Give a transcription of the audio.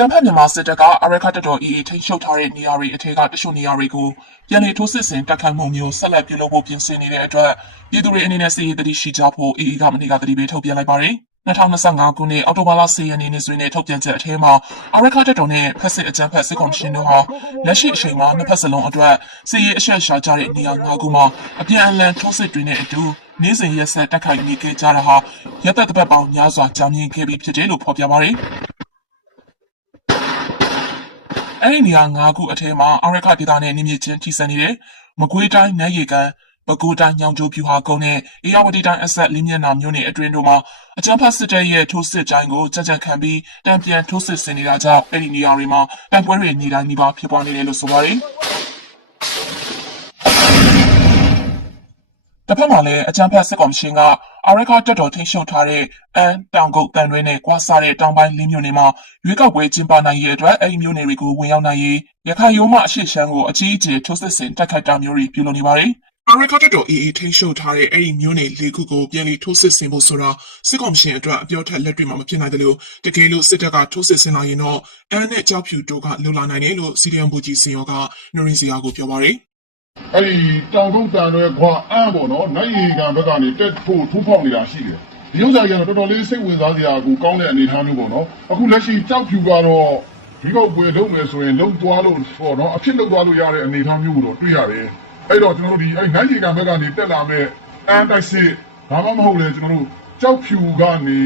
ကြမ်းဖက်မြန်မာစစ်တပ်ကအရက်ခတ်တော် AA ထိန်းချုပ်ထားတဲ့နေရာတွေအထက်ကတချို့နေရာတွေကိုပြန်လည်ထိုးစစ်ဆင်တိုက်ခိုက်မှုမျိုးဆက်လက်ပြုလုပ်ဖို့ပြင်ဆင်နေတဲ့အတွက်ပြည်သူတွေအနေနဲ့စစ်ရေးတတိရှိကြဖို့ AA ကမနေ့ကတတိပေးထုတ်ပြန်လိုက်ပါတယ်2025ခုနှစ်အောက်တိုဘာလ10ရက်နေ့နေ့စွဲနဲ့ထုတ်ပြန်ချက်အထက်မှာအရက်ခတ်တော်နဲ့ဖက်စစ်အကြမ်းဖက်စစ်ကောင်ရှင်တို့ဟာလက်ရှိအချိန်မှာနှစ်ဖက်စလုံးအတွက်စစ်ရေးအဆက်ရှာကြတဲ့နေရာ၅ခုမှာအပြန်အလှန်ထိုးစစ်တွေနဲ့အတူနေ့စဉ်ရက်ဆက်တိုက်ခိုက်နေကြကြတာဟာရက်သက်တစ်ပတ်ပေါင်းများစွာကြာမြင့်ခဲ့ပြီးဖြစ်တယ်လို့ဖော်ပြပါတယ် အဲ့ဒီနေရာ၅ခုအထက်မှာအရက်ခဒေသနဲ့နေမြေချင်းထိစပ်နေတဲ့မကွေးတိုင်းနန်းရီကန်ပဲခူးတိုင်းညောင်ကျိုးဖြူဟာကုန်းနဲ့အေရဝတီတိုင်းအဆက်လေးမျက်နှာမြို့နယ်အတွင်းတို့မှာအကြမ်းဖက်စစ်တပ်ရဲ့ထိုးစစ်ကြိုင်းကိုကြကြခံပြီးတံပြန်ထိုးစစ်ဆင်နေတာကြောင့်အဲ့ဒီနေရာတွေမှာတိုက်ပွဲတွေနေတိုင်းနေပါဖြစ်ပွားနေတယ်လို့ဆိုပါတယ် တစ်ဖက်မှာလည်းအကြမ်းဖက်စစ်ကောင်ရှင်ကအာရခတက်တော်ထိန်းချုပ်ထားတဲ့အန်တောင်ကုတ်တန်ရွဲနဲ့ကွာစားတဲ့တောင်ပိုင်းလင်းမြို့နယ်မှာရွေးကောက်ပွဲကျင်းပနိုင်ရေးအတွက်အဲ့ဒီမြို့နယ်တွေကိုဝင်ရောက်နိုင်ရေးရခိုင်ရိုးမအရှိရှမ်းကိုအကြီးအကျယ်ထိုးစစ်ဆင်တိုက်ခိုက်တာမျိုးတွေပြုလုပ်နေပါတယ်။အာရခတက်တော် AA ထိန်းချုပ်ထားတဲ့အဲ့ဒီမြို့နယ်လေးခုကိုပြန်လည်ထိုးစစ်ဆင်ဖို့ဆိုတာစစ်ကောင်ရှင်အတွက်အပြောထက်လက်တွေ့မှာမဖြစ်နိုင်တယ်လို့တကယ်လို့စစ်တပ်ကထိုးစစ်ဆင်လာရင်တော့အန်နဲ့ကြောက်ဖြူတို့ကလုံလာနိုင်တယ်လို့စီဒီအမ်ဘူကြီးစင်ရောကနရင်းစီယာကိုပြောပါတယ်။ အဲ့ဒီတောင်ကုန်းတန်တွေခွာအမ်းပေါ့နော်နိုင်ရီကံဘက်ကနေတက်ဖို့ထူးဖောက်နေတာရှိတယ်ဒီဥစ္စာကြီးကတော့တော်တော်လေးစိတ်ဝင်စားစရာကိုကောင်းတဲ့အနေအထားမျိုးပေါ့နော်အခုလက်ရှိကြောက်ဖြူကတော့ဒီကောက်ပွဲလုံးမယ်ဆိုရင်လုံးသွားလို့ပေါ့နော်အဖြစ်လုံးသွားလို့ရတဲ့အနေအထားမျိုးကိုတော့တွေ့ရတယ်အဲ့တော့ကျွန်တော်တို့ဒီအဲ့နိုင်ရီကံဘက်ကနေတက်လာမဲ့အမ်းတိုက်စစ်ဘာမှမဟုတ်လေကျွန်တော်တို့ကြောက်ဖြူကနေ